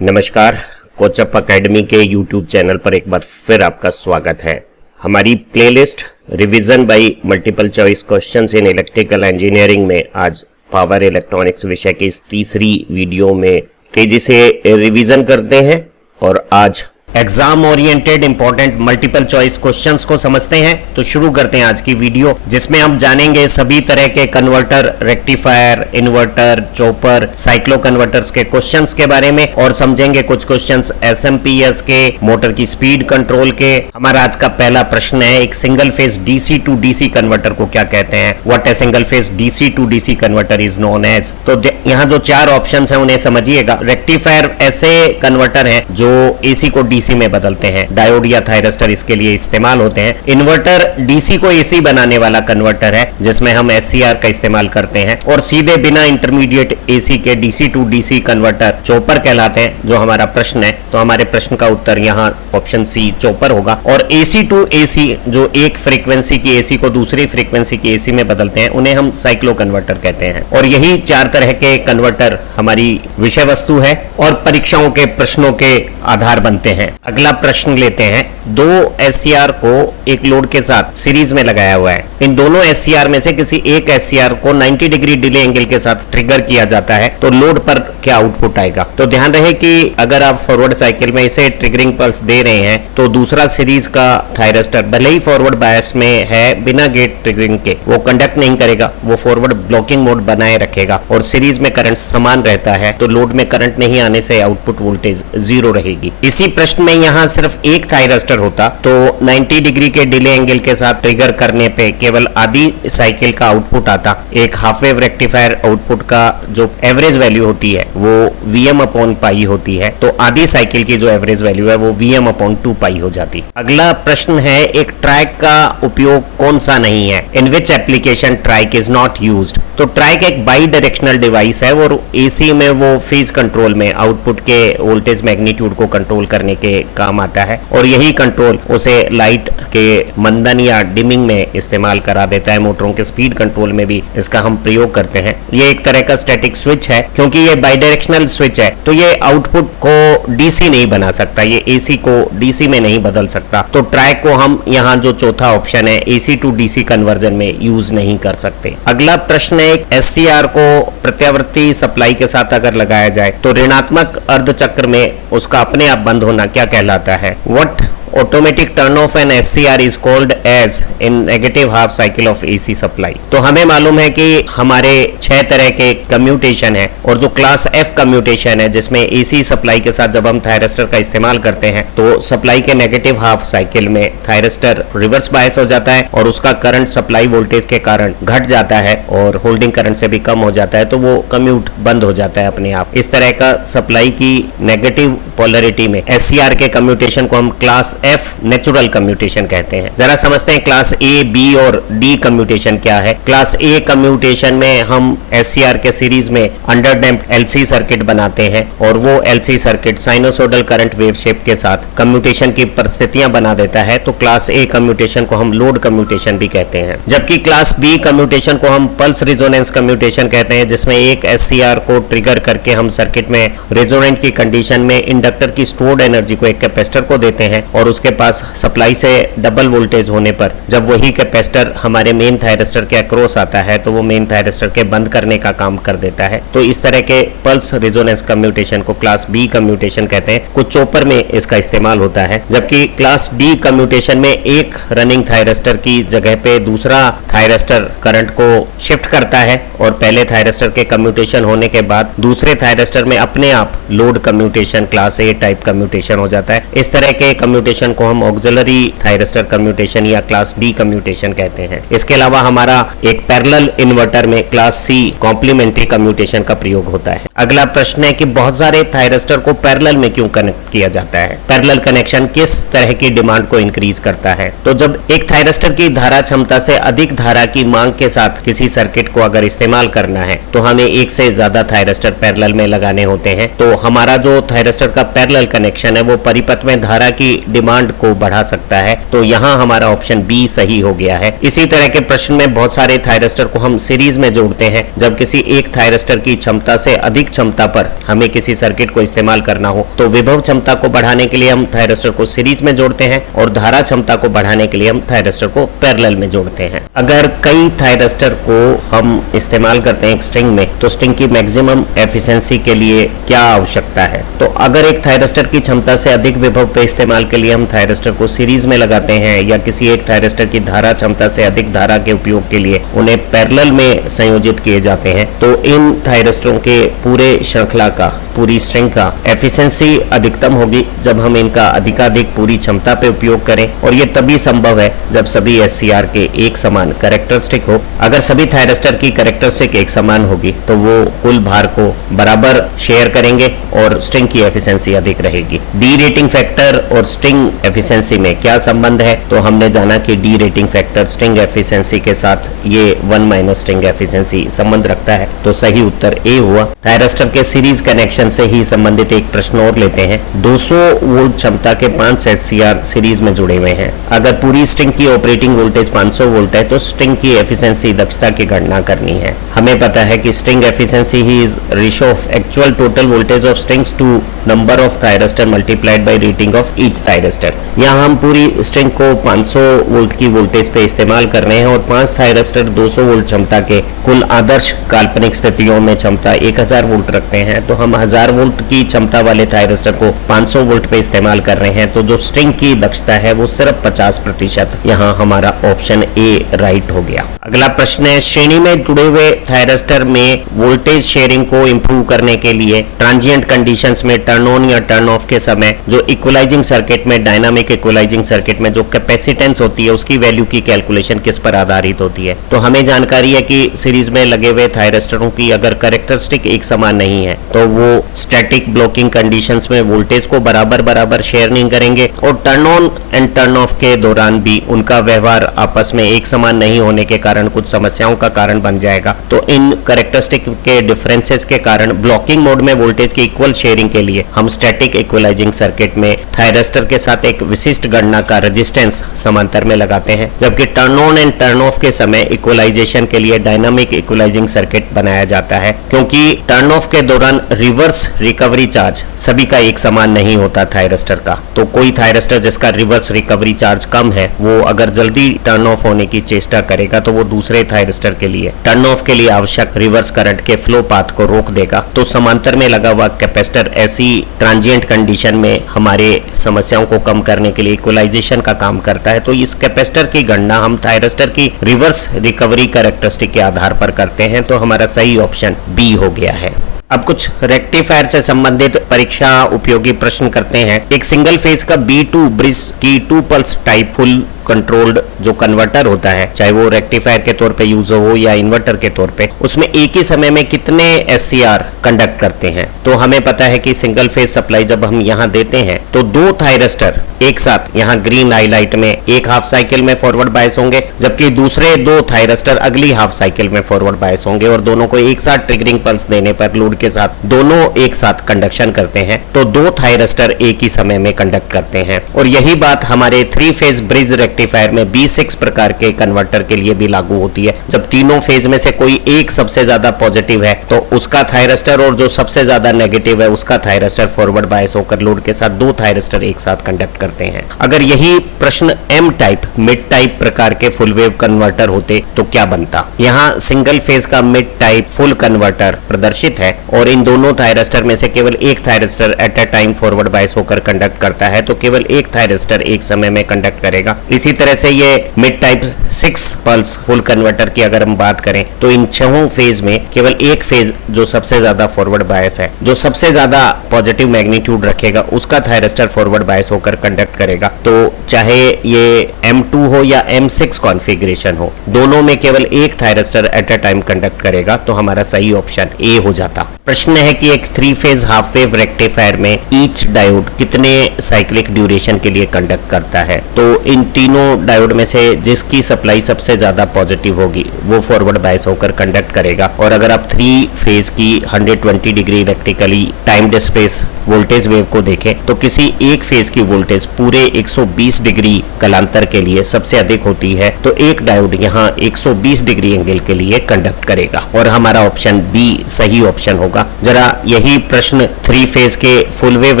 नमस्कार, कोचअप एकेडमी के YouTube channel पर एक बार फिर आपका स्वागत है। हमारी playlist revision bye multiple choice questions in electrical engineering में आज पावर इलेक्ट्रॉनिक्स विषय की इस तीसरी वीडियो में तेजी से रिवीजन करते हैं और आज exam oriented important multiple choice questions को समझते हैं। तो शुरू करते हैं आज की वीडियो, जिसमें हम जानेंगे सभी तरह के converter, rectifier, inverter, chopper, cyclo converters के क्वेश्चंस के बारे में और समझेंगे कुछ क्वेश्चंस एसएमपीएस के, मोटर की स्पीड कंट्रोल के। हमारा आज का पहला प्रश्न है, एक single phase DC to DC converter को क्या कहते हैं? What a single phase DC to DC converter is known as. तो यहाँ जो चार ऑप्शन है उन्हें समझिएगा। रेक्टिफायर ऐसे कन्वर्टर है जो एसी को डीसी में बदलते हैं, डायोड या थायरिस्टर इसके लिए इस्तेमाल होते हैं। इन्वर्टर डीसी को एसी बनाने वाला कन्वर्टर है जिसमें हम एससीआर का इस्तेमाल करते हैं। और सीधे बिना इंटरमीडिएट एसी के DC to DC converter chopper कहलाते हैं, जो हमारा प्रश्न है। तो हमारे प्रश्न का उत्तर यहाँ ऑप्शन सी चॉपर होगा। और एसी टू एसी, जो एक फ्रीक्वेंसी की एसी को दूसरी फ्रीक्वेंसी की एसी में बदलते हैं, उन्हें हम साइक्लो कन्वर्टर कहते हैं। और यही चार तरह के कन्वर्टर हमारी विषय वस्तु है और परीक्षाओं के प्रश्नों के आधार बनते हैं। अगला प्रश्न लेते हैं। दो एससीआर को एक लोड के साथ सीरीज में लगाया हुआ है। इन दोनों एससीआर में से किसी एक एससीआर को 90 डिग्री डिले एंगल के साथ ट्रिगर किया जाता है, तो लोड पर क्या आउटपुट आएगा? तो ध्यान रहे कि अगर आप फॉरवर्ड साइकिल में इसे ट्रिगरिंग पल्स दे रहे हैं तो दूसरा सीरीज का थायरिस्टर भले ही फॉरवर्ड बायस में है, बिना गेट ट्रिगरिंग के वो कंडक्ट नहीं करेगा, वो फॉरवर्ड ब्लॉकिंग मोड बनाए रखेगा और सीरीज में करंट समान रहता है, तो लोड में करंट नहीं आने से आउटपुट वोल्टेज 0 रहेगी। इसी प्रश्न में यहाँ सिर्फ एक थायरिस्टर होता तो 90 डिग्री के डिले एंगल के साथ ट्रिगर करने पे केवल आधी साइकिल का आउटपुट आता। एक हाफ वेव रेक्टिफायर आउटपुट का जो एवरेज वैल्यू होती है वो Vm अपॉन पाई होती है, तो आधी साइकिल की जो एवरेज वैल्यू है वो Vm अपॉन 2 पाई हो जाती। अगला प्रश्न है, एक ट्रैक का उपयोग कौन सा नहीं है? In which application track is not used? तो ट्रैक एक बाई डायरेक्शनल डिवाइस है और एसी में वो फेज कंट्रोल में आउटपुट के वोल्टेज मैग्नीट्यूड को कंट्रोल करने के काम आता है और यही कंट्रोल उसे लाइट के मंदन या डिमिंग में इस्तेमाल करा देता है। मोटरों के स्पीड कंट्रोल में भी इसका हम प्रयोग करते हैं। ये एक तरह का स्टैटिक स्विच है, क्योंकि ये बाइडायरेक्शनल स्विच है तो ये आउटपुट को डीसी नहीं बना सकता, ये एसी को डीसी में नहीं बदल सकता। तो ट्रैक को हम यहाँ जो चौथा ऑप्शन है एसी टू डीसी कन्वर्जन में यूज नहीं कर सकते। अगला प्रश्न है, एससीआर को प्रत्यावर्ती सप्लाई के साथ अगर लगाया जाए तो ऋणात्मक अर्धचक्र में उसका अपने आप बंद होना क्या कहलाता है? What automatic turn off an SCR is called as in negative half cycle of AC supply। तो हमें मालूम है कि हमारे 6 तरह के कम्यूटेशन है और जो क्लास F कम्यूटेशन है जिसमें AC सप्लाई के साथ जब हम थायरिस्टर का इस्तेमाल करते हैं तो सप्लाई के नेगेटिव हाफ साइकिल में थायरिस्टर रिवर्स बायस हो जाता है और उसका करंट सप्लाई वोल्टेज के कारण घट जाता है और होल्डिंग करंट से भी कम हो जाता है, तो वो कम्यूट बंद हो जाता है अपने आप। इस तरह का सप्लाई की नेगेटिव पोलरिटी में एससीआर के कम्यूटेशन को हम क्लास F नेचुरल कम्यूटेशन कहते हैं। जरा समझते हैं क्लास A, B और D कम्यूटेशन क्या है। क्लास A कम्यूटेशन में हम एससीआर के सीरीज में अंडर डैम्प्ड LC सर्किट बनाते हैं और वो LC circuit sinusoidal current wave shape के साथ कम्यूटेशन की परिस्थितियां बना देता है, तो क्लास A कम्यूटेशन को हम लोड कम्यूटेशन भी कहते हैं। जबकि क्लास B कम्यूटेशन को हम पल्स रिजोनेंस कम्यूटेशन कहते हैं, जिसमें एक एससीआर को ट्रिगर करके हम सर्किट में रेजोनेंट की कंडीशन में इंडक्टर की स्टोर्ड एनर्जी को एक कैपेसिटर को देते हैं और उसके पास सप्लाई से डबल वोल्टेज होने पर जब वही कैपेसिटर हमारे मेन थायरिस्टर के अक्रॉस आता है तो वो मेन थायरिस्टर के बंद करने का काम कर देता है। तो इस तरह के पल्स रिजोनेंस कम्यूटेशन को क्लास बी कम्यूटेशन कहते हैं। कुछ चॉपर में इसका इस्तेमाल होता है। जबकि क्लास डी कम्यूटेशन में एक रनिंग थायरिस्टर की जगह पे दूसरा थायरिस्टर करंट को शिफ्ट करता है और पहले थायरिस्टर के कम्यूटेशन होने के बाद दूसरे थायरिस्टर में अपने आप लोड कम्यूटेशन क्लास ए टाइप कम्यूटेशन हो जाता है। इस तरह के कम्यूटेशन को हम ऑक्सिलरी थायरिस्टर कम्यूटेशन या क्लास डी कम्यूटेशन कहते हैं। इसके अलावा हमारा एक पैरेलल इन्वर्टर में क्लास सी कॉम्प्लीमेंट्री कम्यूटेशन का प्रयोग होता है। अगला प्रश्न है कि बहुत सारे थायरिस्टर को पैरेलल में क्यों कनेक्ट किया जाता है? पैरेलल कनेक्शन किस तरह की डिमांड को इंक्रीज करता है? तो जब एक थायरिस्टर की धारा क्षमता से अधिक धारा की मांग के साथ किसी सर्किट को अगर इस्तेमाल करना है तो हमें एक से ज्यादा थायरिस्टर पैरेलल में लगाने होते हैं। तो हमारा जो थायरिस्टर का पैरेलल कनेक्शन है वो परिपथ में धारा की डिमांड डिमांड को बढ़ा सकता है। तो यहाँ हमारा ऑप्शन बी सही हो गया है। इसी तरह के प्रश्न में बहुत सारे थायरिस्टर को हम सीरीज में जोड़ते हैं। जब किसी एक थायरिस्टर की क्षमता से अधिक क्षमता पर हमें किसी सर्किट को इस्तेमाल करना हो तो विभव क्षमता को बढ़ाने के लिए हम थायरिस्टर को सीरीज में जोड़ते हैं और धारा क्षमता को बढ़ाने के लिए हम थायरिस्टर को पैरेलल में जोड़ते हैं। अगर कई थायरिस्टर को हम इस्तेमाल करते हैं एक स्ट्रिंग में तो स्ट्रिंग की मैक्सिमम एफिशिएंसी के लिए क्या आवश्यकता है? तो अगर एक थायरिस्टर की क्षमता से अधिक विभव पे इस्तेमाल के लिए हम थायरिस्टर को सीरीज में लगाते हैं या किसी एक थायरिस्टर की धारा क्षमता से अधिक धारा के उपयोग के लिए उन्हें पैरेलल में संयोजित किए जाते हैं तो इन थायरिस्टरों के पूरे श्रृंखला का, पूरी स्ट्रिंग का एफिशिएंसी अधिकतम होगी जब हम इनका अधिकाधिक पूरी क्षमता पे उपयोग करें। और ये तभी संभव है जब सभी SCR के एक समान कैरेक्टरिस्टिक हो। अगर सभी थायरिस्टर की कैरेक्टरिस्टिक एक समान होगी तो वो कुल भार को बराबर शेयर करेंगे और स्ट्रिंग की एफिशिएंसी अधिक रहेगी। डी रेटिंग फैक्टर और स्ट्रिंग एफिशिएंसी में क्या संबंध है? तो हमने जाना कि D rating factor string efficiency के साथ ये 1 - स्ट्रिंग एफिशिएंसी संबंध रखता है। तो सही उत्तर ए हुआ। थायरिस्टर के सीरीज कनेक्शन से ही संबंधित एक प्रश्न और लेते हैं। 200 वोल्ट क्षमता के 5 SCR सीरीज में जुड़े हुए हैं। अगर पूरी स्ट्रिंग की ऑपरेटिंग वोल्टेज 500 वोल्ट है तो स्ट्रिंग की एफिशिएंसी दक्षता की गणना करनी है। हमें पता है कि स्ट्रिंग एफिशिएंसी ही is ratio of actual total voltage of strings to number of thyristor multiplied by rating of each thyristor. यहाँ हम पूरी स्ट्रिंग को 500 वोल्ट की वोल्टेज पे इस्तेमाल कर रहे हैं और 5 थायरिस्टर 200 वोल्ट क्षमता के कुल आदर्श काल्पनिक स्थितियों में क्षमता 1000 वोल्ट रखते हैं। तो हम 1000 वोल्ट की क्षमता वाले थायरिस्टर को 500 वोल्ट पे इस्तेमाल कर रहे हैं तो जो स्ट्रिंग की दक्षता है वो सिर्फ 50%। यहाँ हमारा ऑप्शन ए राइट हो गया। अगला प्रश्न है, श्रेणी में जुड़े हुए थायरिस्टर में वोल्टेज शेयरिंग को इंप्रूव करने के लिए ट्रांजिएंट कंडीशंस में टर्न ऑन या टर्न ऑफ के समय जो इक्वलाइजिंग सर्किट में, डायनामिक इक्वलाइजिंग सर्किट में जो कैपेसिटेंस होती है उसकी वैल्यू की कैलकुलेशन किस पर आधारित होती है? तो हमें जानकारी है कि सीरीज में लगे हुए थायरिस्टरों की अगर कैरेक्टरिस्टिक एक समान नहीं है तो वो स्टैटिक ब्लॉकिंग कंडीशंस में वोल्टेज को बराबर शेयर नहीं करेंगे और turn on and turn off के दौरान भी उनका व्यवहार आपस में एक समान नहीं होने के कारण कुछ समस्याओं का कारण बन जाएगा। तो इन कैरेक्टरिस्टिक के डिफरेंसेस के कारण ब्लॉकिंग मोड में वोल्टेज की इक्वल शेयरिंग के लिए हम स्टैटिक इक्वलाइजिंग सर्किट में थायरिस्टर के साथ एक विशिष्ट गणना का रेजिस्टेंस समांतर में लगाते हैं, जबकि turn on and turn off के समय इक्वलाइजेशन के लिए डायनामिक इक्वलाइजिंग सर्किट बनाया जाता है। क्योंकि टर्न ऑफ के दौरान रिवर्स रिकवरी चार्ज सभी का एक समान नहीं होता थायरिस्टर का। तो कोई थायरिस्टर जिसका रिवर्स रिकवरी चार्ज कम है वो अगर जल्दी टर्न ऑफ होने की चेष्टा करेगा तो वो दूसरे थायरिस्टर के लिए टर्न ऑफ के लिए आवश्यक रिवर्स करंट के फ्लो पाथ को रोक देगा। तो समांतर में लगा हुआ कैपेसिटर ऐसी ट्रांजिएंट कंडीशन में हमारे समस्याओं को कम करने के लिए इक्वलाइजेशन का काम करता है। तो इस कैपेसिटर की गणना हम थायरिस्टर की रिवर्स रिकवरी कैरेक्टरिस्टिक के आधार पर करते हैं। तो हमारा सही ऑप्शन बी हो गया है। अब कुछ रेक्टिफायर से संबंधित परीक्षा उपयोगी प्रश्न करते हैं। एक सिंगल फेज का B2 ब्रिज की 2 पल्स टाइप फुल कंट्रोल्ड जो कन्वर्टर होता है, चाहे वो रेक्टिफायर के तौर पे यूज हो या इन्वर्टर के तौर पे, उसमें एक ही समय में कितने SCR कंडक्ट करते हैं? तो हमें पता है कि सिंगल फेज सप्लाई जब हम यहाँ देते हैं तो 2 थायरिस्टर एक साथ यहाँ ग्रीन हाईलाइट में एक हाफ साइकिल में फॉरवर्ड बायस होंगे, जबकि दूसरे 2 थायरिस्टर अगली हाफ साइकिल में फॉरवर्ड बायस होंगे और दोनों को एक साथ ट्रिगरिंग पल्स देने पर लोड के साथ दोनों एक साथ कंडक्शन करते हैं। तो 2 थायरिस्टर एक ही समय में कंडक्ट करते हैं और यही बात हमारे 3 फेज ब्रिज रेक्टिफायर में B6 प्रकार के कन्वर्टर के लिए भी लागू होती है। जब तीनों फेज में से कोई एक सबसे ज्यादा पॉजिटिव है तो उसका थायरिस्टर और जो सबसे ज्यादा नेगेटिव है उसका थायरिस्टर फॉरवर्ड बायस होकर लोड के साथ 2 थायरिस्टर एक साथ कंडक्ट करते हैं। अगर यही प्रश्न M टाइप, मिड टाइप प्रकार के फुल वेव कन्वर्टर होते तो क्या बनता? यहाँ सिंगल फेज का मिड टाइप फुल कन्वर्टर प्रदर्शित है और इन दोनों थायरिस्टर में से केवल एक thyristor at a time forward bias होकर कंडक्ट करता है, तो केवल एक थायरिस्टर एक समय में कंडक्ट करेगा। इसी तरह से ये mid type 6 pulse full converter की अगर हम बात करें तो इन 6 फेज में केवल एक फेज जो सबसे ज्यादा फॉरवर्ड बायस है, जो सबसे ज्यादा पॉजिटिव मैग्नीट्यूड रखेगा, उसका थायरिस्टर फॉरवर्ड बायस होकर कंडक्ट करेगा। तो चाहे ये M2 हो या M6 कॉन्फ़िगरेशन हो, दोनों में केवल एक thyristor at a time conduct करेगा। तो हमारा सही ऑप्शन ए हो जाता। प्रश्न है कि एक 3 फेज हाफ वेव रेक्टिफायर में ईच डायोड कितने साइक्लिक ड्यूरेशन के लिए कंडक्ट करता है। तो इन तीनों डायोड में से जिसकी सप्लाई सबसे ज्यादा पॉजिटिव होगी वो फॉरवर्ड बायस होकर कंडक्ट करेगा। और अगर आप 3 फेज की 120 degree electrically time displace voltage wave को देखें तो किसी एक फेज की वोल्टेज पूरे 120 डिग्री कालांतर के लिए सबसे अधिक होती है, तो एक डायोड यहाँ 120 डिग्री एंगल के लिए कंडक्ट करेगा और हमारा ऑप्शन बी सही ऑप्शन होगा। जरा यही प्रश्न 3 फेज के फुल वेव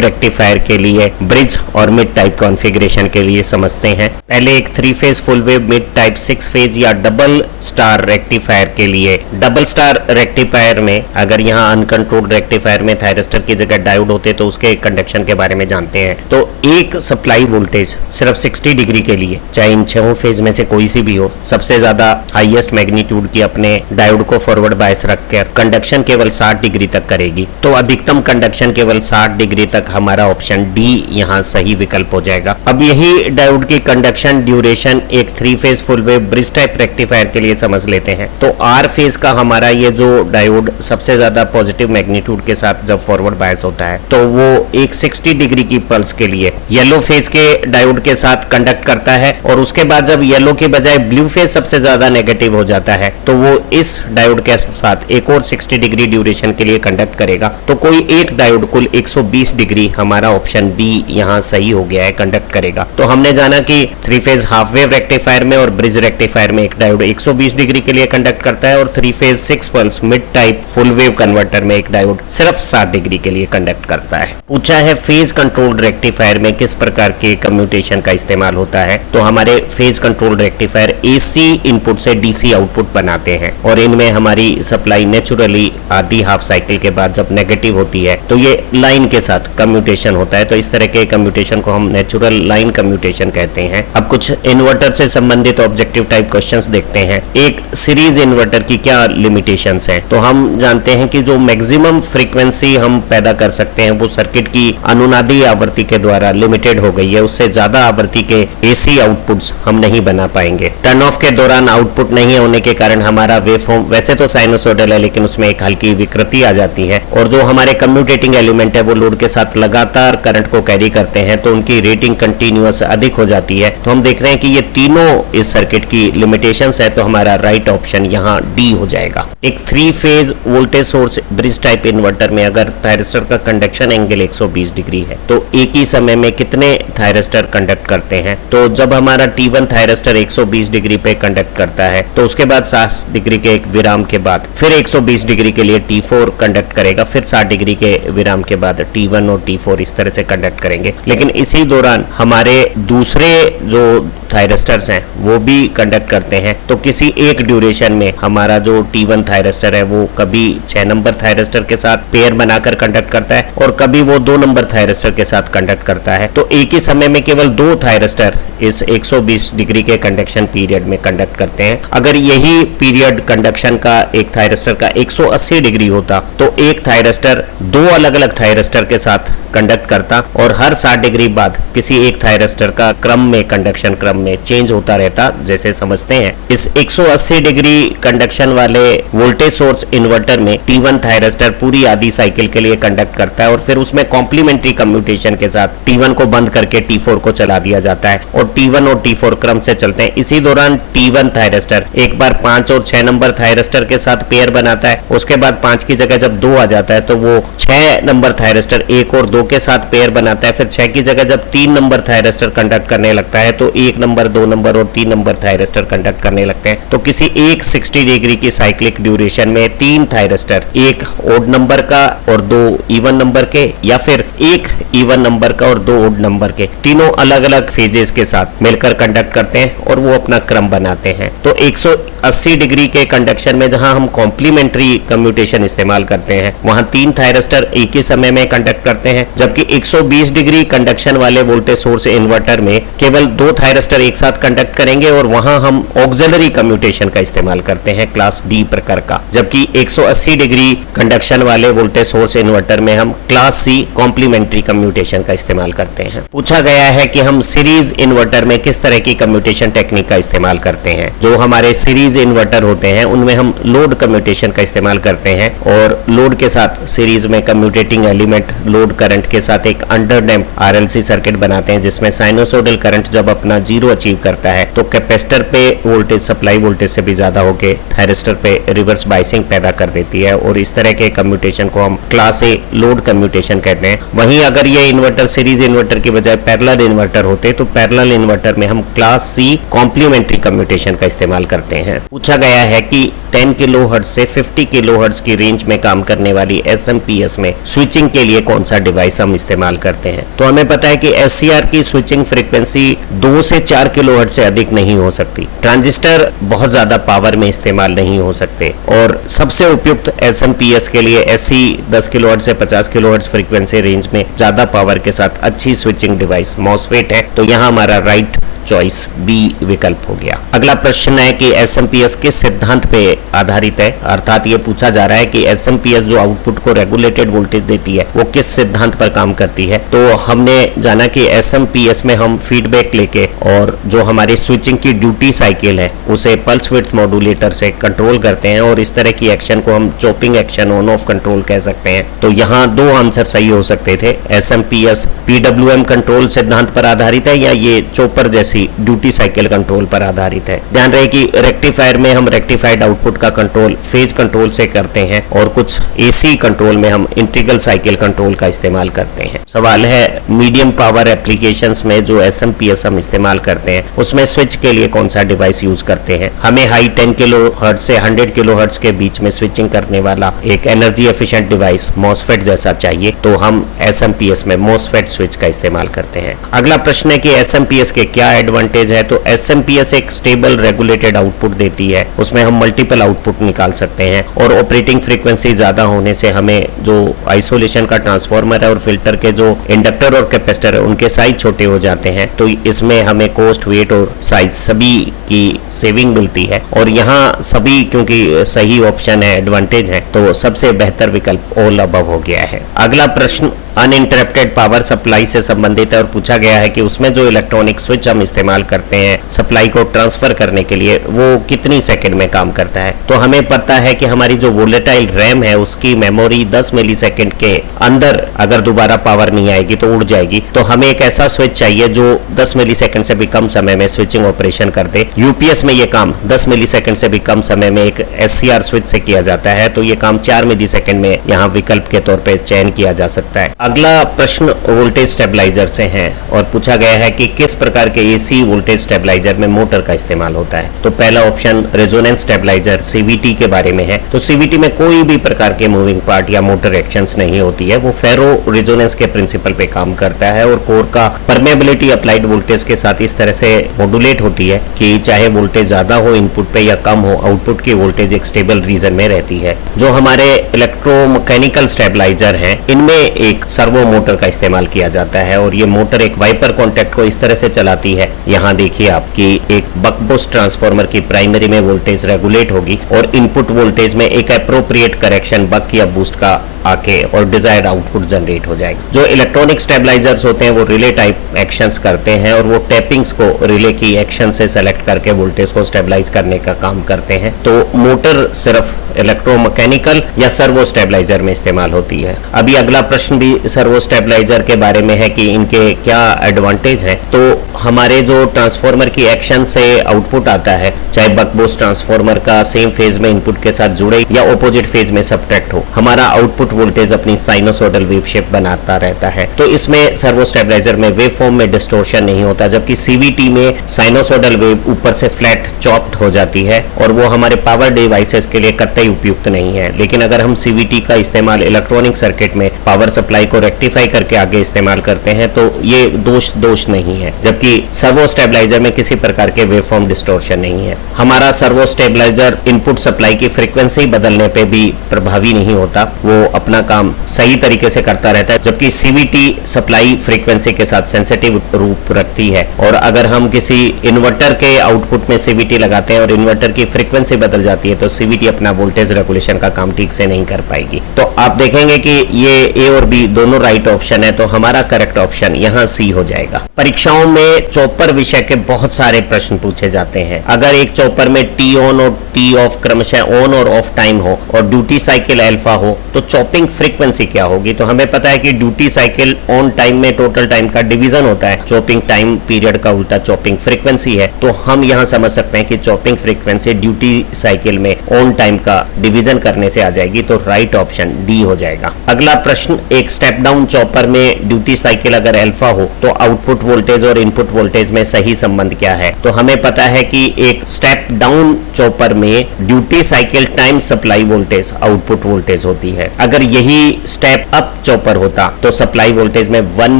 रेक्टिफायर के लिए ब्रिज और मिड टाइप कॉन्फ़िगरेशन के लिए समझते हैं। पहले एक 3 phase full wave mid type 6 phase या डबल स्टार रेक्टिफायर के लिए, डबल स्टार रेक्टिफायर में अगर यहाँ अनकंट्रोल्ड रेक्टिफायर में थायरिस्टर की जगह डायोड होते तो उसके कंडक्शन के बारे में जानते हैं। तो एक सप्लाई वोल्टेज सिर्फ 60 डिग्री के लिए, चाहे इन 6 फेज में से कोई सी भी हो, सबसे ज्यादा हाईएस्ट मैग्नीट्यूड की अपने डायोड को फॉरवर्ड बायस रखकर कंडक्शन केवल 60 डिग्री तक करेगी। तो अधिकतम कंडक्शन केवल 60 डिग्री तक, हमारा ऑप्शन डी यहाँ सही विकल्प हो जाएगा। अब यही डायोड की कंडक्शन ड्यूरेशन एक 3 phase full wave bridge type rectifier के लिए समझ लेते हैं। तो आर फेज का हमारा ये जो डायोड सबसे ज्यादा पॉजिटिव मैग्नीट्यूड के साथ जब फॉरवर्ड बायस होता है तो वो एक 60 डिग्री की पल्स के लिए येलो फेज के डायोड के साथ कंडक्ट करता है, और उसके बाद जब येलो के बजाय ब्लू फेज सबसे ज्यादा नेगेटिव हो जाता है तो वो इस डायोड के साथ एक और 60 डिग्री ड्यूरेशन के लिए कंडक्ट करेगा। तो कोई एक डायोड कुल 120 डिग्री, हमारा ऑप्शन बी यहाँ सही हो गया है, कंडक्ट करेगा। तो हमने जाना कि 3 फेज हाफ वेव रेक्टिफायर में और ब्रिज रेक्टिफायर में एक डायोड 120 डिग्री के लिए कंडक्ट करता है, और 3 phase 6 pulse mid type full wave converter में एक डायोड सिर्फ 60 डिग्री के लिए कंडक्ट करता है। पूछा है फेज कंट्रोल्ड रेक्टिफायर में किस प्रकार के कम्यूटेशन का इस्तेमाल होता है। तो हमारे phase controlled rectifier AC input से डीसी आउटपुट बनाते हैं, और इनमें हमारी सप्लाई नेचुरली आधी हाफ साइकिल के बाद जब नेगेटिव होती है तो ये लाइन के साथ कम्यूटेशन होता है। तो इस तरह के कम्यूटेशन को हम नेचुरल लाइन कम्यूटेशन कहते हैं। अब कुछ इन्वर्टर से संबंधित ऑब्जेक्टिव टाइप क्वेश्चंस देखते हैं। एक सीरीज इन्वर्टर की क्या लिमिटेशंस हैं। तो हम जानते हैं कि जो मैक्सिमम फ्रीक्वेंसी हम पैदा कर सकते हैं वो सर्किट की अनुनादी आवृत्ति के द्वारा लिमिटेड हो गई है। उससे ज्यादा आवृत्ति के एसी आउटपुट्स हम नहीं बना पाएंगे। टर्न ऑफ के दौरान आउटपुट नहीं होने के कारण हमारा वेवफॉर्म वैसे तो साइनोसॉइडल है, लेकिन उसमें एक हल्की विकृति आ जाती है, और जो हमारे कम्यूटेटिंग एलिमेंट है वो लोड के साथ लगातार करंट को कैरी करते हैं तो उनकी रेटिंग कंटिन्यूअस अधिक हो जाती है। तो हम देख रहे हैं कि ये तीनों इस सर्किट की लिमिटेशंस है, तो हमारा राइट ऑप्शन यहाँ डी हो जाएगा। एक 3 phase voltage source bridge type inverter में अगर थायरिस्टर का कंडक्शन एंगल 120 डिग्री है तो एक ही समय में कितने थायरिस्टर कंडक्ट करते हैं। तो जब हमारा T1 थायरिस्टर 120 डिग्री पे कंडक्ट करता है तो उसके बाद 60 डिग्री के एक विराम के बाद फिर 120 डिग्री के लिए T4 कंडक्ट करेगा, फिर 60 डिग्री के विराम के बाद T1 और T4 इस तरह से कंडक्ट करेंगे। लेकिन इसी दौरान हमारे दूसरे जो थायरिस्टर्स हैं वो भी कंडक्ट करते हैं। तो किसी एक ड्यूरेशन में हमारा जो T1 थायरिस्टर है वो कभी 6 नंबर थायरिस्टर के साथ पेयर बनाकर कंडक्ट करता है, और कभी वो 2 नंबर थायरिस्टर के साथ कंडक्ट करता है। तो एक ही समय में केवल 2 थायरिस्टर इस 120 डिग्री के कंडक्शन पीरियड में कंडक्ट करते हैं। अगर यही पीरियड कंडक्शन का एक थायरिस्टर का 180 डिग्री होता तो एक थायरिस्टर 2 अलग अलग थायरिस्टर के साथ कंडक्ट करता, और हर 60 डिग्री बाद किसी एक थायरिस्टर का क्रम में कंडक्शन क्रम में चेंज होता रहता, जैसे समझते हैं। इस 180 डिग्री कंडक्शन वाले वोल्टेज सोर्स इन्वर्टर में T1 थायरिस्टर पूरी आधी साइकिल के लिए कंडक्ट करता है, और फिर उसमें कॉम्प्लीमेंट्री कम्यूटेशन के साथ T1 को बंद करके T4 को चला दिया जाता है, और T1 और T4 क्रम से चलते हैं। इसी दौरान T1 थायरिस्टर एक बार 5 और 6 नंबर थायरिस्टर के साथ पेयर बनाता है। उसके बाद 5 की जगह जब 2 आ जाता है तो वो 6 नंबर थायरिस्टर 1 और 2 के साथ पेयर बनाता है। फिर 6 की जगह जब 3 नंबर थायरिस्टर कंडक्ट करने लगता है तो 1 नंबर, 2 नंबर और 3 नंबर थायरिस्टर कंडक्ट करने लगते हैं। तो किसी एक 60 डिग्री की साइक्लिक ड्यूरेशन में 3 थायरिस्टर, एक ओड नंबर का और 2 इवन नंबर के, या फिर एक इवन नंबर का और 2 ओड नंबर के, तीनों अलग अलग फेजेस के साथ मिलकर कंडक्ट करते हैं और वो अपना क्रम बनाते हैं। तो 180 डिग्री के कंडक्शन में जहां हम कॉम्प्लीमेंट्री कम्यूटेशन इस्तेमाल करते हैं वहां 3 थायरिस्टर एक ही समय में कंडक्ट करते हैं, जबकि 120 डिग्री कंडक्शन वाले वोल्टेज सोर्स इन्वर्टर में केवल 2 थायरिस्टर एक साथ कंडक्ट करेंगे, और वहां हम ऑक्सिलरी कम्यूटेशन का इस्तेमाल करते हैं क्लास डी प्रकार का। जबकि 180 डिग्री कंडक्शन वाले वोल्टेज सोर्स इन्वर्टर में हम क्लास सी कॉम्प्लीमेंट्री कम्यूटेशन का इस्तेमाल करते हैं। पूछा गया है कि हम सीरीज इन्वर्टर में किस तरह की कम्यूटेशन टेक्निक का इस्तेमाल करते हैं। जो हमारे सीरीज सीरीज इन्वर्टर होते हैं उनमें हम लोड कम्यूटेशन का इस्तेमाल करते हैं और लोड के साथ सीरीज में कम्यूटेटिंग एलिमेंट लोड करंट के साथ एक अंडर डैम्प आरएलसी सर्किट बनाते हैं, जिसमें साइनोसोडल करंट जब अपना जीरो अचीव करता है तो कैपेसिटर पे वोल्टेज सप्लाई वोल्टेज से भी ज्यादा होकर थायरिस्टर पे रिवर्स बाइसिंग पैदा कर देती है और इस तरह के कम्यूटेशन को हम क्लास ए लोड कम्यूटेशन कहते हैं। वहीं अगर ये इन्वर्टर सीरीज इन्वर्टर की बजाय पैरेलल इन्वर्टर होते तो पैरेलल इन्वर्टर में हम क्लास सी कॉम्प्लीमेंट्री कम्यूटेशन का इस्तेमाल करते हैं। पूछा गया है कि 10 किलोहर्ट्ज से 50 किलोहर्ट्ज की रेंज में काम करने वाली एसएमपीएस में स्विचिंग के लिए कौन सा डिवाइस हम इस्तेमाल करते हैं। तो हमें पता है कि एससीआर की स्विचिंग फ्रीक्वेंसी 2 से 4 किलोहर्ट्ज से अधिक नहीं हो सकती। ट्रांजिस्टर बहुत ज्यादा पावर में इस्तेमाल नहीं हो सकते और सबसे उपयुक्त एसएमपीएस के लिए एससी 10 किलोहर्ट्ज से 50 किलोहर्ट्ज फ्रीक्वेंसी रेंज में ज्यादा पावर के साथ अच्छी स्विचिंग डिवाइस मॉसफेट है। तो यहाँ हमारा राइट चॉइस बी विकल्प हो गया। अगला प्रश्न है कि एसएमपीएस किस सिद्धांत पे आधारित है, अर्थात ये पूछा जा रहा है कि एसएमपीएस जो आउटपुट को रेगुलेटेड वोल्टेज देती है वो किस सिद्धांत पर काम करती है। तो हमने जाना कि एसएमपीएस में हम फीडबैक लेके और जो हमारी स्विचिंग की ड्यूटी साइकिल है उसे पल्स विड्थ मॉड्यूलेटर से कंट्रोल करते हैं और इस तरह की एक्शन को हम chopping action on off control कह सकते हैं। तो यहाँ दो आंसर सही हो सकते थे। एसएमपीएस पीडब्ल्यूएम कंट्रोल सिद्धांत पर आधारित है या ये चॉपर जैसी ड्यूटी साइकिल कंट्रोल पर आधारित है। ध्यान रहे कि रेक्टिफायर में हम रेक्टिफाइड आउटपुट का कंट्रोल फेज कंट्रोल से करते हैं और कुछ एसी कंट्रोल में हम इंटीग्रल साइकिल कंट्रोल का इस्तेमाल करते हैं। सवाल है मीडियम पावर एप्लीकेशंस में जो एसएमपीएस हम इस्तेमाल करते हैं उसमें स्विच के लिए कौन सा डिवाइस यूज करते हैं। हमें हाई 10 किलोहर्ट्ज से 100 किलोहर्ट्ज के बीच में स्विचिंग करने वाला एक एनर्जी एफिशिएंट डिवाइस मॉसफेट जैसा चाहिए, तो हम एसएमपीएस में मॉसफेट स्विच का इस्तेमाल करते हैं। अगला प्रश्न है कि एसएमपीएस के क्या एडवांटेज है। तो एसएमपीएस एक स्टेबल रेगुलेटेड आउटपुट देती है, उसमें हम मल्टीपल आउटपुट निकाल सकते हैं और ऑपरेटिंग फ्रीक्वेंसी ज्यादा होने से हमें जो आइसोलेशन का ट्रांसफार्मर है और फिल्टर के जो इंडक्टर और कैपेसिटर है उनके साइज छोटे हो जाते हैं। तो इसमें हमें कॉस्ट वेट और साइज सभी की सेविंग मिलती है और यहाँ सभी क्योंकि सही ऑप्शन है एडवांटेज है तो सबसे बेहतर विकल्प ऑल अबव हो गया है। अगला प्रश्न अनइंटरप्टेड पावर सप्लाई से संबंधित है और पूछा गया है कि उसमें जो इलेक्ट्रॉनिक स्विच हम इस्तेमाल करते हैं सप्लाई को ट्रांसफर करने के लिए वो कितनी सेकंड में काम करता है। तो हमें पता है कि हमारी जो वोलेटाइल रैम है उसकी मेमोरी 10 मिलीसेकंड के अंदर अगर दोबारा पावर नहीं आएगी तो उड़ जाएगी। तो हमें एक ऐसा स्विच चाहिए जो 10 मिलीसेकंड से भी कम समय में स्विचिंग ऑपरेशन कर दे। यूपीएस में ये काम 10 मिलीसेकंड से भी कम समय में एक एससीआर स्विच से किया जाता है, तो ये काम 4 मिलीसेकंड में यहाँ विकल्प के तौर पर चयन किया जा सकता है। अगला प्रश्न वोल्टेज स्टेबलाइजर से है और पूछा गया है कि किस प्रकार के एसी वोल्टेज स्टेबलाइजर में मोटर का इस्तेमाल होता है। तो पहला ऑप्शन रेजोनेंस स्टेबलाइजर सीवीटी के बारे में है। तो सीवीटी में कोई भी प्रकार के मूविंग पार्ट या मोटर एक्शंस नहीं होती है, वो फेरो रेजोनेंस के प्रिंसिपल पे काम करता है और कोर का परमेबिलिटी अप्लाइड वोल्टेज के साथ इस तरह से मॉड्यूलेट होती है कि चाहे वोल्टेज ज्यादा हो इनपुट पे या कम हो आउटपुट की वोल्टेज एक स्टेबल रीजन में रहती है। जो हमारे इलेक्ट्रोमैकेनिकल स्टेबलाइजर हैं इनमें एक सर्वो मोटर का इस्तेमाल किया जाता है और ये मोटर एक वाइपर कॉन्टैक्ट को इस तरह से चलाती है। यहाँ देखिए आपकी एक बक बूस्ट ट्रांसफार्मर की प्राइमरी में वोल्टेज रेगुलेट होगी और इनपुट वोल्टेज में एक अप्रोप्रिएट करेक्शन बक या बूस्ट का आके और डिजायर्ड आउटपुट जनरेट हो जाएगा। जो इलेक्ट्रॉनिक स्टेबलाइजर्स होते हैं वो रिले टाइप एक्शंस करते हैं और वो टैपिंग्स को रिले की एक्शन से सेलेक्ट करके वोल्टेज को स्टेबलाइज करने का काम करते हैं। तो मोटर सिर्फ इलेक्ट्रोमैकेनिकल या सर्वो स्टेबलाइजर में इस्तेमाल होती है। अभी अगला प्रश्न भी सर्वो स्टेबलाइजर के बारे में है कि इनके क्या एडवांटेज है। तो हमारे जो ट्रांसफार्मर की एक्शन से आउटपुट आता है, चाहे बक बूस्ट ट्रांसफार्मर का सेम फेज में इनपुट के साथ जुड़े या ऑपोजिट फेज में सब्ट्रैक्ट हो, हमारा आउटपुट वोल्टेज अपनी साइनोसॉइडल वेव शेप बनाता रहता है। तो इसमें सर्वो स्टेबलाइजर में वेव फॉर्म में डिस्टॉर्शन नहीं होता, जबकि सीवीटी में साइनोसॉइडल वेव ऊपर से फ्लैट चॉप्ड हो जाती है और वो हमारे पावर डिवाइसेस के लिए कतई उपयुक्त नहीं है। लेकिन अगर हम सीवीटी का इस्तेमाल इलेक्ट्रॉनिक सर्किट में पावर सप्लाई को रेक्टिफाई करके आगे इस्तेमाल करते हैं तो ये दोष नहीं है, जबकि सर्वो स्टेबलाइजर में किसी प्रकार के वेव फॉर्म डिस्टॉर्शन नहीं है। हमारा सर्वो स्टेबलाइजर इनपुट सप्लाई की फ्रीक्वेंसी बदलने पे भी प्रभावी नहीं होता, वो अपना काम सही तरीके से करता रहता है, जबकि सीवीटी सप्लाई फ्रीक्वेंसी के साथ सेंसिटिव रूप रखती है। और अगर हम किसी इन्वर्टर के आउटपुट में सीवीटी लगाते हैं और इन्वर्टर की फ्रीक्वेंसी बदल जाती है तो सीवीटी अपना वोल्टेज रेगुलेशन का काम ठीक से नहीं कर पाएगी। तो आप देखेंगे कि ये ए और बी दोनों राइट ऑप्शन है, तो हमारा करेक्ट ऑप्शन यहाँ सी हो जाएगा। परीक्षाओं में चॉपर विषय के बहुत सारे प्रश्न पूछे जाते हैं। अगर एक चॉपर में टी ऑन और टी ऑफ क्रमशः ऑन और ऑफ टाइम हो और ड्यूटी साइकिल अल्फा हो तो चॉपिंग फ्रीक्वेंसी क्या होगी? तो हमें पता है कि ड्यूटी साइकिल ऑन टाइम में टोटल टाइम का डिवीजन होता है, चॉपिंग टाइम पीरियड का उल्टा चॉपिंग फ्रीक्वेंसी है। तो हम यहां समझ सकते हैं कि चॉपिंग फ्रीक्वेंसी ड्यूटी साइकिल में ऑन टाइम का डिवीजन करने से आ जाएगी, तो राइट ऑप्शन डी हो जाएगा। अगला प्रश्न, एक स्टेप डाउन चॉपर में ड्यूटी साइकिल अगर अल्फा हो तो आउटपुट वोल्टेज और इनपुट वोल्टेज में सही संबंध क्या है? तो हमें पता है कि एक स्टेप डाउन चॉपर में duty cycle time supply voltage output voltage होती है। अगर यही स्टेप अप चॉपर होता तो सप्लाई वोल्टेज में 1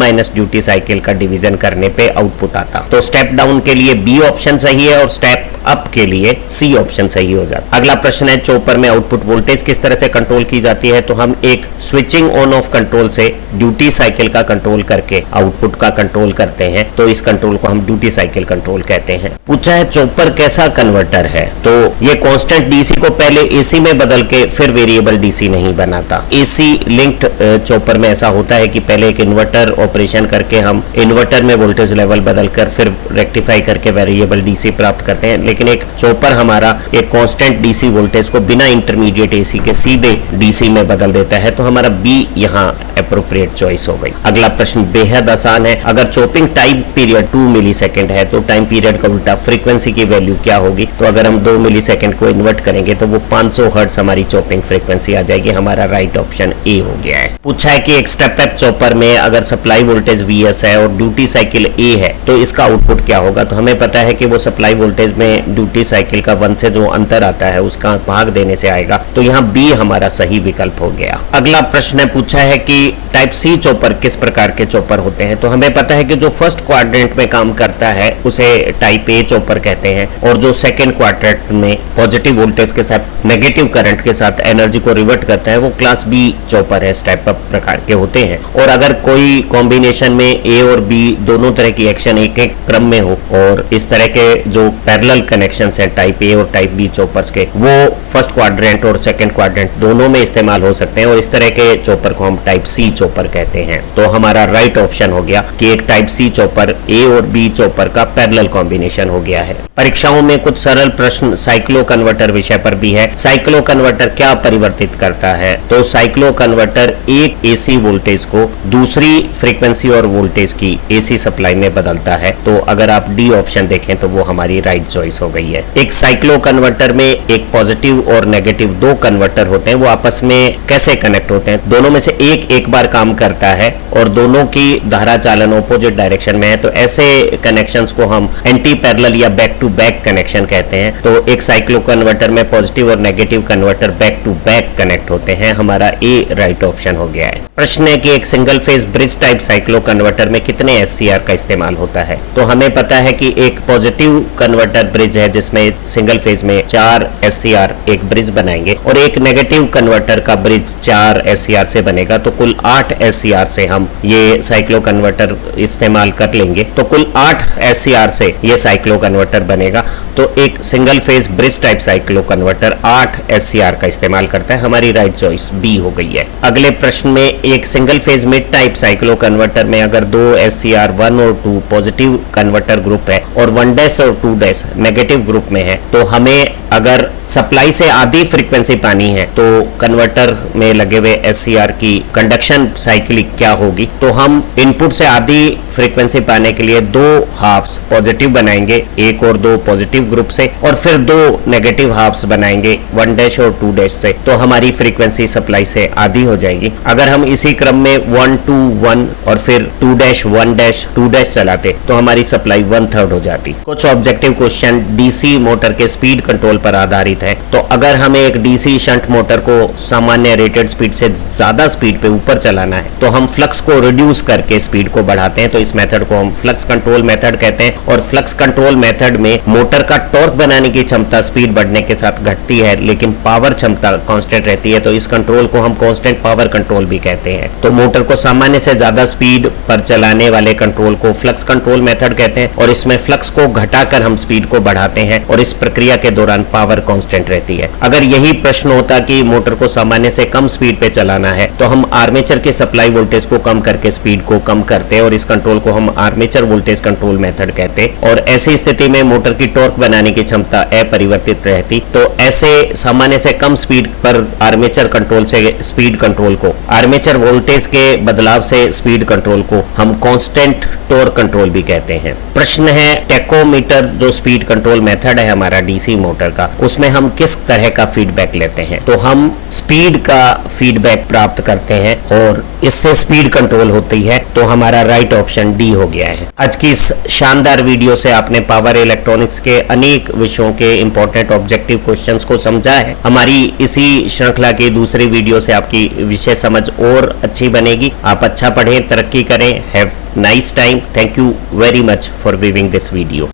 माइनस ड्यूटी साइकिल का डिवीजन करने पे आउटपुट आता। तो स्टेप डाउन के लिए बी ऑप्शन सही है और स्टेप अप के लिए सी ऑप्शन सही हो जाता। अगला प्रश्न है, चॉपर में आउटपुट वोल्टेज किस तरह से कंट्रोल की जाती है? तो हम एक स्विचिंग ऑन ऑफ कंट्रोल से ड्यूटी साइकिल का कंट्रोल करके आउटपुट का कंट्रोल करते हैं, तो इस कंट्रोल को हम ड्यूटी साइकिल कंट्रोल कहते हैं। पूछा है चॉपर कैसा कन्वर्टर है? तो ये कांस्टेंट डीसी को पहले एसी में बदल के फिर वेरिएबल डीसी नहीं बनाता। एसी लिंक्ड चॉपर में ऐसा होता है कि पहले एक इन्वर्टर ऑपरेशन करके हम इन्वर्टर में वोल्टेज लेवल बदलकर फिर रेक्टिफाई करके वेरिएबल डीसी प्राप्त करते हैं, लेकिन एक चॉपर हमारा एक कांस्टेंट डीसी वोल्टेज को बिना इंटरमीडिएट एसी के सीधे डीसी में बदल देता है, तो हमारा बी यहाँ एप्रोप्रिएट चॉइस हो गई। अगला प्रश्न बेहद आसान है, अगर चॉपिंग टाइम पीरियड 2 मिलीसेकंड है तो टाइम पीरियड का उल्टा फ्रीक्वेंसी की वैल्यू क्या होगी? तो अगर हम 2 मिलीसेकंड को इन्वर्ट करेंगे तो वो 500 हर्ट्ज हमारी चॉपिंग फ्रीक्वेंसी आ जाएगी। हमारा राइट ऑप्शन ए हो गया है। पूछा है कि एक स्टेप अप चॉपर में अगर सप्लाई वोल्टेज Vs है और ड्यूटी साइकिल ए है तो इसका आउटपुट क्या होगा? तो हमें पता है कि वो सप्लाई वोल्टेज में ड्यूटी साइकिल का 1 से जो अंतर आता है उसका भाग देने से आएगा, तो यहाँ बी हमारा सही विकल्प हो गया। अगला प्रश्न पूछा है कि टाइप सी चॉपर किस प्रकार के चॉपर होते हैं? तो हमें पता है कि जो फर्स्ट क्वाड्रेंट में काम करता है उसे टाइप ए चॉपर कहते हैं, और जो सेकेंड क्वाड्रेंट में पॉजिटिव वोल्टेज के साथ नेगेटिव करंट के साथ एनर्जी को रिवर्ट करता है वो क्लास बी चॉपर है, स्टेप अप प्रकार के होते हैं। और अगर कोई कॉम्बिनेशन में ए और बी दोनों तरह की एक्शन एक एक क्रम में हो और इस तरह के जो पैरेलल कनेक्शंस हैं टाइप ए और टाइप बी चॉपर्स के, वो फर्स्ट क्वाड्रेंट और सेकंड क्वाड्रेंट दोनों में इस्तेमाल हो सकते हैं, और इस तरह के चॉपर को हम टाइप सी चॉपर कहते हैं। तो हमारा राइट ऑप्शन हो गया कि एक टाइप सी चॉपर ए और बी चॉपर का पैरेलल कॉम्बिनेशन हो गया है। परीक्षाओं में कुछ सरल प्रश्न साइक्लो कन्वर्टर विषय पर भी है। साइक्लो कन्वर्टर क्या परिवर्तित करता है? तो साइक्लो कन्वर्टर एक एसी वोल्टेज को दूसरी फ्रीक्वेंसी और वोल्टेज की एसी सप्लाई में बदलता है। तो अगर आप डी ऑप्शन देखें तो वो हमारी राइट चॉइस हो गई है। एक साइक्लो कन्वर्टर में एक पॉजिटिव और नेगेटिव दो कन्वर्टर होते हैं, वो आपस में कैसे कनेक्ट होते हैं? दोनों में से एक बार काम करता है और दोनों की धारा चालन ऑपोजिट डायरेक्शन में है, तो ऐसे कनेक्शंस को हम एंटी पैरेलल या बैक टू बैक कनेक्शन कहते हैं। तो एक साइक्लो कन्वर्टर में पॉजिटिव और negative converter back to back connect होते हैं। हमारा ए राइट ऑप्शन हो गया है। प्रश्न है कि एक single phase bridge type cyclo converter में कितने एससीआर का इस्तेमाल होता है? तो हमें पता है कि एक पॉजिटिव कन्वर्टर ब्रिज है जिसमें सिंगल फेज में 4 एससीआर एक ब्रिज बनाएंगे, और एक नेगेटिव कन्वर्टर का ब्रिज 4 एससीआर से बनेगा, तो कुल 8 एससीआर से हम ये साइक्लो कन्वर्टर इस्तेमाल कर लेंगे, तो कुल 8 एससीआर से ये साइक्लो कन्वर्टर बनेगा। तो एक single phase bridge type cyclo converter 8 SCR का इस्तेमाल करता है। हमारी राइट चॉइस बी हो गई है। अगले प्रश्न में एक single phase mid type cyclo converter में अगर 2 एससीआर 1 और 2 पॉजिटिव कन्वर्टर ग्रुप है और 1' और 2' नेगेटिव ग्रुप में है, तो हमें अगर सप्लाई से आधी फ्रीक्वेंसी पानी है तो कन्वर्टर में लगे हुए एससीआर की कंडक्शन साइकिल क्या होगी? तो हम इनपुट से आधी फ्रीक्वेंसी पाने के लिए 2 हाफ्स पॉजिटिव बनाएंगे, 1 और 2 पॉजिटिव ग्रुप से, और फिर 2 नेगेटिव हाफ्स बनाएंगे 1' और 2' से, तो हमारी फ्रीक्वेंसी सप्लाई से आधी हो जाएगी। अगर हम इसी क्रम में 1 2 1 और फिर 2' 1' 2' चलाते तो हमारी सप्लाई 1/3 हो जाती। कुछ ऑब्जेक्टिव क्वेश्चन डीसी मोटर के स्पीड कंट्रोल पर आधारित है। तो अगर हमें एक डीसी शंट मोटर को सामान्य रेटेड स्पीड से ज्यादा स्पीड पे ऊपर चलाना है तो हम फ्लक्स को रिड्यूस करके स्पीड को बढ़ाते हैं, तो इस मेथड को हम फ्लक्स कंट्रोल मेथड कहते हैं। और फ्लक्स कंट्रोल मेथड में मोटर का टॉर्क बनाने की क्षमता स्पीड बढ़ने के साथ घटती है, लेकिन पावर क्षमता कांस्टेंट रहती है, तो इस कंट्रोल को हम कांस्टेंट पावर कंट्रोल भी कहते हैं। तो मोटर को सामान्य से ज्यादा स्पीड पर चलाने वाले कंट्रोल को फ्लक्स कंट्रोल मेथड कहते हैं, और इसमें फ्लक्स को घटाकर हम स्पीड को बढ़ाते हैं, और इस प्रक्रिया के दौरान पावर कांस्टेंट रहती है। अगर यही प्रश्न होता कि मोटर को सामान्य से कम स्पीड पे चलाना है तो हम आर्मेचर के सप्लाई वोल्टेज को कम करके स्पीड को कम करते और इस कंट्रोल को हम आर्मेचर वोल्टेज कंट्रोल मेथड कहते, और ऐसी स्थिति में मोटर की टॉर्क बनाने की क्षमता अपरिवर्तित रहती। तो ऐसे सामान्य से कम स्पीड पर आर्मेचर कंट्रोल से स्पीड कंट्रोल को, आर्मेचर वोल्टेज के बदलाव से स्पीड कंट्रोल को हम कांस्टेंट टॉर्क कंट्रोल भी कहते हैं। प्रश्न है टेकोमीटर जो स्पीड कंट्रोल मेथड है हमारा डीसी मोटर का, उसमें हम किस तरह का फीडबैक लेते हैं? तो हम स्पीड का फीडबैक प्राप्त करते हैं और इससे स्पीड कंट्रोल होती है। तो हमारा राइट ऑप्शन डी हो गया है। आज की इस शानदार वीडियो से आपने पावर इलेक्ट्रॉनिक्स के अनेक विषयों के इंपॉर्टेंट ऑब्जेक्टिव क्वेश्चंस को समझा है। हमारी इसी श्रृंखला की दूसरी वीडियो से आपकी विषय समझ और अच्छी बनेगी। आप अच्छा पढ़ें, तरक्की करें। Have nice time. Thank you very much for viewing this video.